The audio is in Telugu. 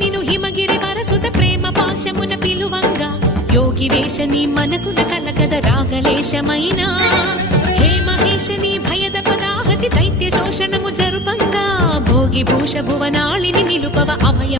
నిను హిమగిరి వరసుత ప్రేమ పాశమున పిలువంగా యోగి వేషని మనసున కలగద రాగలేశమైన హే మహేశని భయద పదాహతి దైత్య శోషణము జరుపంగా భోగి భూష భువనాళిని నిలుపవ అభయ